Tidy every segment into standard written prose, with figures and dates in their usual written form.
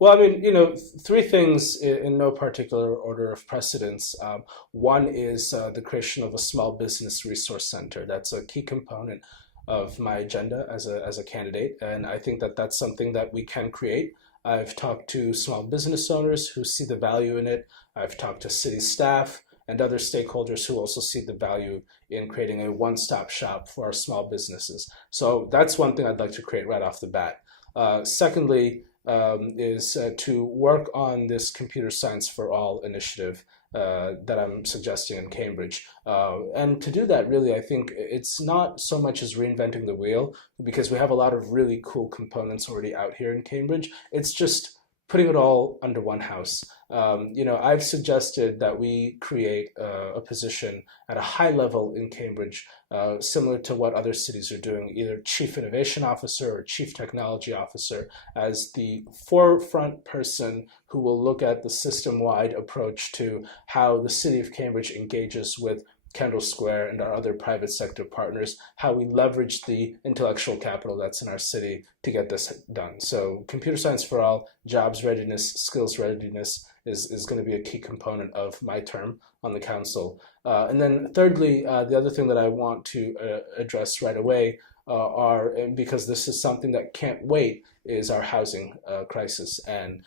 Well, I mean, three things in no particular order of precedence. One is the creation of a small business resource center. That's a key component of my agenda as a candidate, and I think that that's something that we can create. I've talked to small business owners who see the value in it. I've talked to city staff and other stakeholders who also see the value in creating a one-stop shop for our small businesses. So that's one thing I'd like to create right off the bat. Secondly, is to work on this computer science for all initiative that I'm suggesting in Cambridge. And to do that, really, I think it's not so much as reinventing the wheel, because we have a lot of really cool components already out here in Cambridge. It's just putting it all under one house. I've suggested that we create a position at a high level in Cambridge, similar to what other cities are doing, either Chief Innovation Officer or Chief Technology Officer, as the forefront person who will look at the system-wide approach to how the city of Cambridge engages with Kendall Square and our other private sector partners, how we leverage the intellectual capital that's in our city to get this done. So computer science for all, jobs readiness, skills readiness is going to be a key component of my term on the council. And then thirdly, the other thing that I want to address right away and because this is something that can't wait, is our housing crisis. And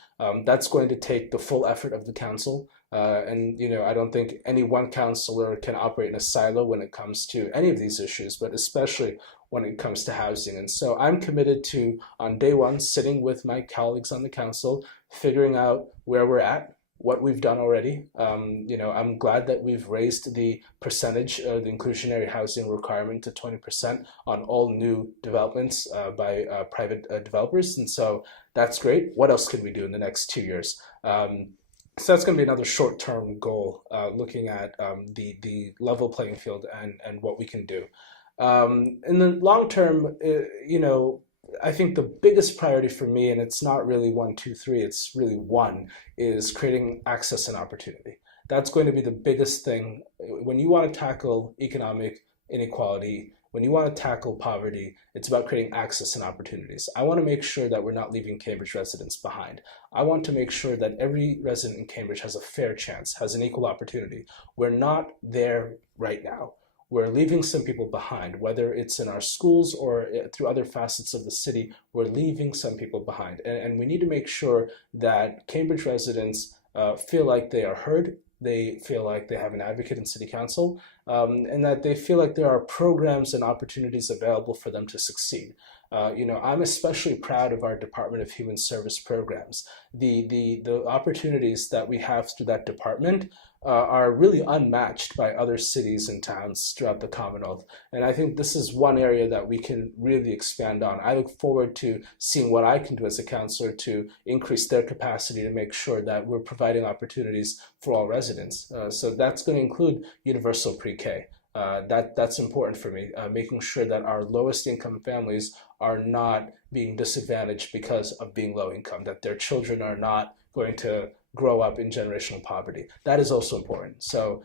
that's going to take the full effort of the council. I don't think any one councillor can operate in a silo when it comes to any of these issues, but especially when it comes to housing. And so I'm committed to, on day one, sitting with my colleagues on the council, figuring out where we're at, what we've done already. I'm glad that we've raised the percentage of the inclusionary housing requirement to 20% on all new developments by private developers. And so that's great. What else can we do in the next 2 years? So that's going to be another short-term goal, looking at the level playing field and what we can do. In the long term, I think the biggest priority for me, and it's not really one, two, three, it's really one, is creating access and opportunity. That's going to be the biggest thing. When you want to tackle economic inequality, when you want to tackle poverty, it's about creating access and opportunities. I want to make sure that we're not leaving Cambridge residents behind. I want to make sure that every resident in Cambridge has a fair chance, has an equal opportunity. We're not there right now. We're leaving some people behind, whether it's in our schools or through other facets of the city. We're leaving some people behind. And we need to make sure that Cambridge residents feel like they are heard, they feel like they have an advocate in City Council, and that they feel like there are programs and opportunities available for them to succeed. I'm especially proud of our Department of Human Service programs. The opportunities that we have through that department are really unmatched by other cities and towns throughout the Commonwealth. And I think this is one area that we can really expand on. I look forward to seeing what I can do as a councillor to increase their capacity to make sure that we're providing opportunities for all residents. So that's going to include universal pre-K. That's important for me, making sure that our lowest income families are not being disadvantaged because of being low income, that their children are not going to grow up in generational poverty. That is also important. So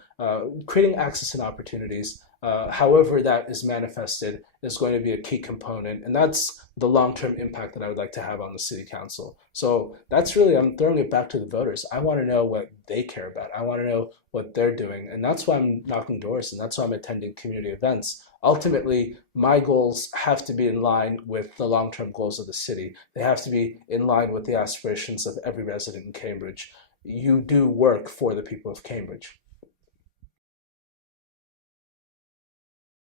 creating access and opportunities, however that is manifested, is going to be a key component. And that's the long-term impact that I would like to have on the city council. So that's really, I'm throwing it back to the voters. I want to know what they care about. I want to know what they're doing. And that's why I'm knocking doors, and that's why I'm attending community events. Ultimately, my goals have to be in line with the long-term goals of the city. They have to be in line with the aspirations of every resident in Cambridge. You do work for the people of Cambridge.